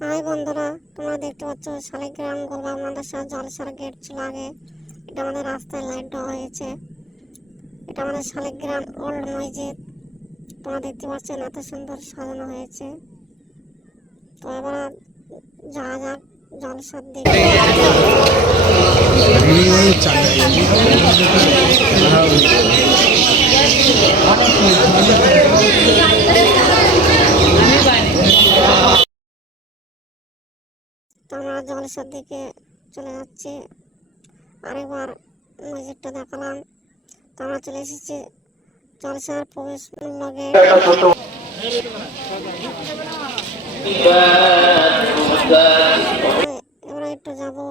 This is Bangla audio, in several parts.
হাই বন্ধুরা, তোমরা দেখতে পাচ্ছ শালিগ্রাম গোলবাগ মাদ্রাসা জলসার গেট ছিল আগে। এটা আমাদের রাস্তায় লাইট দেওয়া হয়েছে। এটা আমাদের শালিগ্রাম ওল্ড মসজিদ। তোমরা দেখতে পাচ্ছেন এত সুন্দর সাজানো হয়েছে। তো এবার যাওয়া যাক জলসার দিকে। তো আমরা জলসার দিকে চলে যাচ্ছি। আরেকবার মসজিদটা দেখালাম। তো আমরা চলে এসেছি জলসার প্রবেশ লগে। এবার একটু যাবো।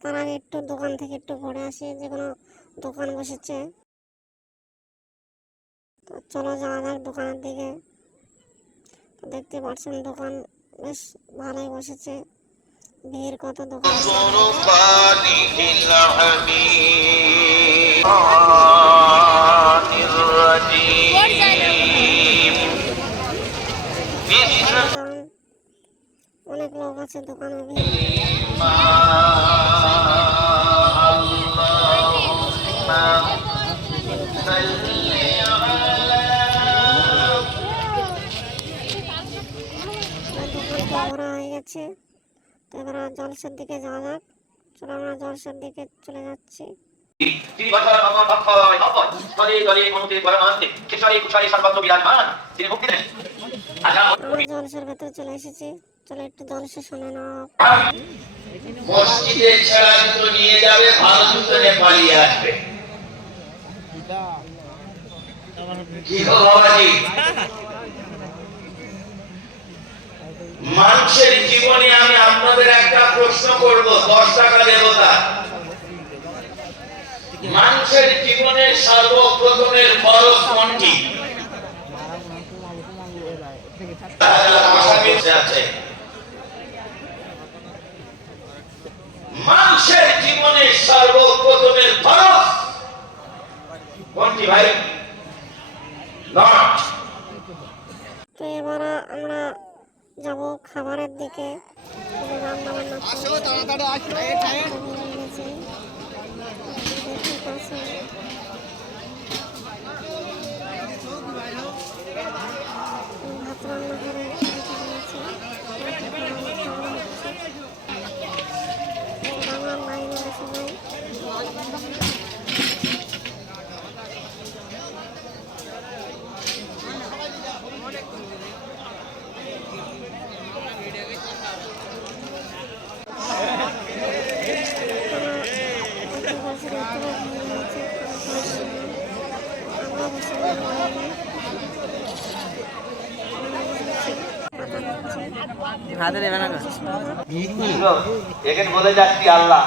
তার আগে একটু দোকান থেকে একটু ঘুরে আসি, যে কোনো দোকান বসেছে। তো চলো যাওয়া যাক দোকানের দিকে। দেখতে পাচ্ছেন দোকান বেশ ভালোই বসেছে, ভিড় কত দোকান। অনেক লোক আছে দোকানে, ভরা হয়ে গেছে। তো এবার জলসার দিকে যাওয়া যাক। চলো আমরা জলসার দিকে চলে যাচ্ছি। জলসার ভেতরে চলে এসেছি। চলো একটু জলসা শুনে নাও। মসজিদে ছেড়া জুতো নিয়ে যাবে, ভালো জুতো নেপালি আসবে। কি গো বাবাজি, মানুষের জীবনে আমি আপনাদের একটা প্রশ্ন করব, 10 টাকা দেবতা। মানুষের জীবনের সর্বপ্রথমের ফরজ কোনটি? আছে মানুষের জীবনের সর্বপ্রথমের ফরজ কোনটি ভাই? তো এবার আমরা যাব খাবারের দিকে। রান্না বান্না ভাত রান্না করে আমার লাইনে সবাই। এখানে বলে যাচ্ছি আল্লাহ,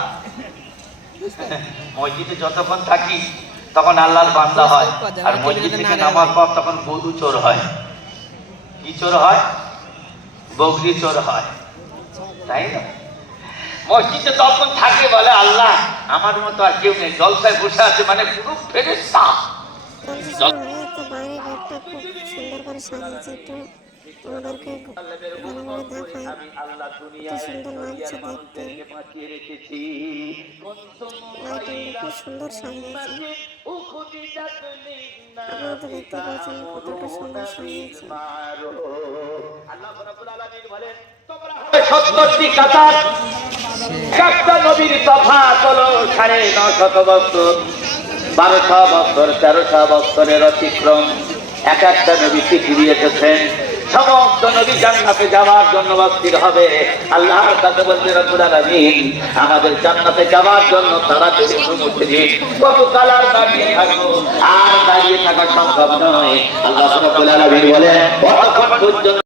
মসজিদে যতক্ষণ থাকি তখন আল্লাহর বান্দা হয়, আর মসজিদ থেকে নামার পর তখন বধূ চোর হয়। কি চোর হয়? বকরি চোর হয়, তাই না? মসজিদে তখন থাকে বলে আল্লাহ আমার মতো আর কেউ নেই, জলসায় বসে আছে মানে পুরো ফেরেশতা। বাইরে ঘরটা খুব সুন্দর করে সাজিয়েছে, একটু তোমাদেরকে ভালো করে দেখাই। কত সুন্দর লাগছে দেখতে, লাইটিংটা খুব সুন্দর সাজিয়েছে। আপনারা তো দেখতে পাচ্ছেন কতটা সুন্দর সাজিয়েছে। 70টি কাতার, একটা নবীর তফা চলো 950 বছর, 1200 বছর, 1300 বছরের অতিক্রম। এক একটা নবী পৃথিবী এসেছেন, সমস্ত নবী জান্নাতে যাওয়ার জন্য অস্থির হবে। আল্লাহর কাছে বলতে রব্বুল আলামিন আমাদের জান্নাতে যাওয়ার জন্য তাড়াতাড়ি অনুমতি দিন। কত কালার দাঁড়িয়ে থাকবো, আর দাঁড়িয়ে থাকা সম্ভব নয়। আল্লাহ রাব্বুল আলামিন বলেন কতক্ষণ পর্যন্ত